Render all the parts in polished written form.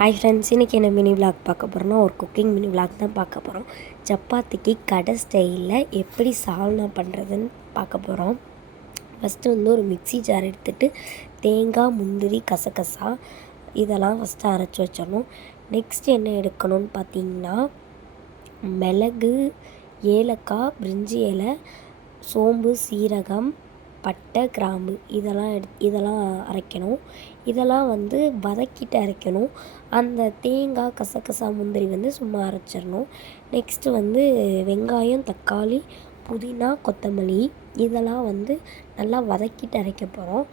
Hi friends, இன்றைக்கி என்ன mini vlog பார்க்க போகிறோன்னா ஒரு குக்கிங் மினி விளாக் தான் பார்க்க போகிறோம். சப்பாத்திக்கு கடை ஸ்டைலில் எப்படி சால்னா பண்ணுறதுன்னு பார்க்க போகிறோம். ஃபஸ்ட்டு ஒரு மிக்ஸி ஜார் எடுத்துகிட்டு தேங்காய், முந்திரி, கசகசா இதெல்லாம் ஃபஸ்ட்டு அரைச்சி வச்சிடணும். நெக்ஸ்ட் என்ன எடுக்கணும்னு பார்த்திங்கன்னா மிளகு, ஏலக்காய், பிரிஞ்சி இலை, சோம்பு, சீரகம், பட்டை, கிராம்பு இதெல்லாம் அரைக்கணும். இதெல்லாம் வதக்கிட்டு அரைக்கணும். அந்த தேங்காய், கசகசா, முந்திரி சும்மா அரைச்சிடணும். நெக்ஸ்ட்டு வெங்காயம், தக்காளி, புதினா, கொத்தமல்லி இதெல்லாம் நல்லா வதக்கிட்டு அரைக்க போகிறோம்.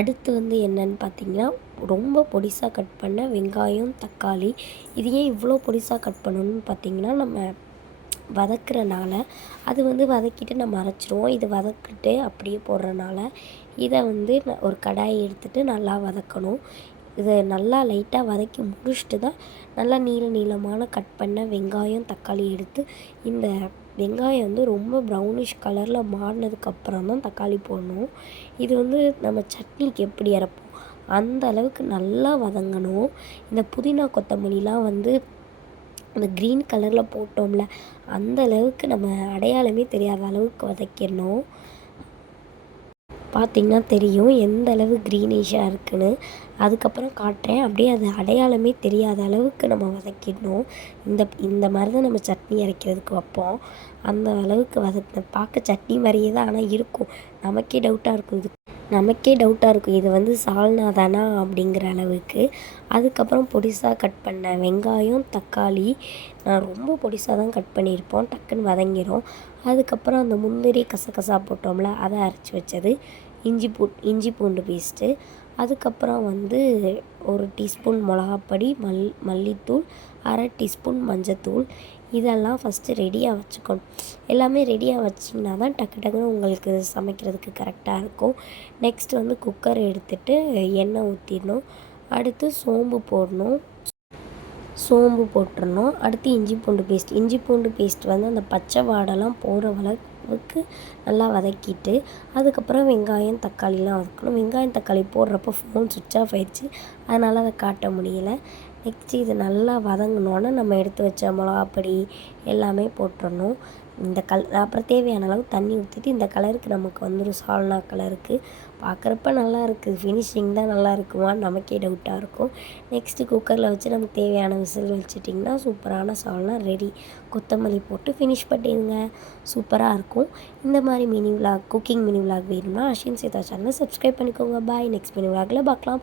அடுத்து என்னென்னு பார்த்திங்கன்னா ரொம்ப பொடிசாக கட் பண்ண வெங்காயம், தக்காளி. இது ஏன் இவ்வளோ பொடிசாக கட் பண்ணணும்னு பார்த்திங்கன்னா நம்ம வதக்குறனால அது வதக்கிட்டு நம்ம அரைச்சிருவோம். இது வதக்கிட்டு அப்படியே போடுறனால இதை ஒரு கடாயை எடுத்துகிட்டு நல்லா வதக்கணும். இதை நல்லா லைட்டாக வதக்கி முடிச்சுட்டு தான் நல்லா நீளமான கட் பண்ண வெங்காயம், தக்காளி எடுத்து இந்த வெங்காயம் ரொம்ப ப்ரௌனிஷ் கலரில் மாறினதுக்கப்புறம் தான் தக்காளி போடணும். இது நம்ம சட்னிக்கு எப்படி அரைப்போம் அந்த அளவுக்கு நல்லா வதங்கணும். இந்த புதினா, கொத்தமல்லிலாம் அந்த க்ரீன் கலரில் போட்டோம்ல அந்த அளவுக்கு நம்ம அடையாளமே தெரியாத அளவுக்கு வதக்கிடணும். பார்த்திங்கன்னா தெரியும் எந்த அளவு க்ரீனிஷாக இருக்குதுன்னு. அதுக்கப்புறம் காட்டுறேன். அப்படியே அது அடையாளமே தெரியாத அளவுக்கு நம்ம வதக்கிடணும். இந்த மாதிரி தான் நம்ம சட்னி அரைக்கிறதுக்கு வைப்போம். அந்த அளவுக்கு பார்க்க சட்னி மாதிரியே தான் ஆனால் இருக்கும். நமக்கே டவுட்டாக இருக்கும் இது சால்னா தானா அப்படிங்கிற அளவுக்கு. அதுக்கப்புறம் பொடிசாக கட் பண்ண வெங்காயம், தக்காளி நான் ரொம்ப பொடிசாக தான் கட் பண்ணியிருப்போம். டக்குன்னு வதங்கிடும். அதுக்கப்புறம் அந்த முந்திரி, கசகசா போட்டோம்ல அதை அரைச்சி வச்சது, இஞ்சி பூண்டு பேஸ்ட்டு, அதுக்கப்புறம் 1 டீஸ்பூன் மிளகாப்பொடி, மல்லித்தூள், 1/2 டீஸ்பூன் மஞ்சத்தூள் இதெல்லாம் ஃபஸ்ட்டு ரெடியாக வச்சுக்கணும். எல்லாமே ரெடியாக வச்சிங்கன்னா தான் டக்குன்னு உங்களுக்கு சமைக்கிறதுக்கு கரெக்டாக இருக்கும். நெக்ஸ்ட்டு குக்கர் எடுத்துகிட்டு எண்ணெய் ஊற்றிடணும். அடுத்து சோம்பு போட்டுடணும். அடுத்து இஞ்சி பூண்டு பேஸ்ட் அந்த பச்சை வாடெல்லாம் போகிற அளவுக்கு நல்லா வதக்கிட்டு அதுக்கப்புறம் வெங்காயம், தக்காளிலாம் வதக்கணும். வெங்காயம், தக்காளி போடுறப்போ ஃபோன் சுவிட்ச் ஆஃப் ஆயிடுச்சு, அதனால் அதை காட்ட முடியலை. நெக்ஸ்ட்டு இது நல்லா வதங்கினோன்னே நம்ம எடுத்து வச்ச மிளகாப்பொடி எல்லாமே போட்டுடணும். அப்புறம் தேவையான அளவு தண்ணி ஊற்றிட்டு இந்த கலருக்கு நமக்கு சால்னா கலருக்கு பார்க்குறப்ப நல்லா இருக்குது. ஃபினிஷிங் தான் நல்லா இருக்குமான்னு நமக்கே டவுட்டாக இருக்கும். நெக்ஸ்ட்டு குக்கரில் வச்சு நமக்கு தேவையான விசில் வச்சிட்டிங்கன்னா சூப்பரான சால்னா ரெடி. கொத்தமல்லி போட்டு ஃபினிஷ் பண்ணிடுங்க. சூப்பராக இருக்கும். இந்த மாதிரி குக்கிங் மினி விளாக் வேணும்னா அஸ்வின் சேதா சேனலை சப்ஸ்கிரைப் பண்ணிக்கோங்க. பாய். நெக்ஸ்ட் மினி விளாகில் பார்க்கலாம்.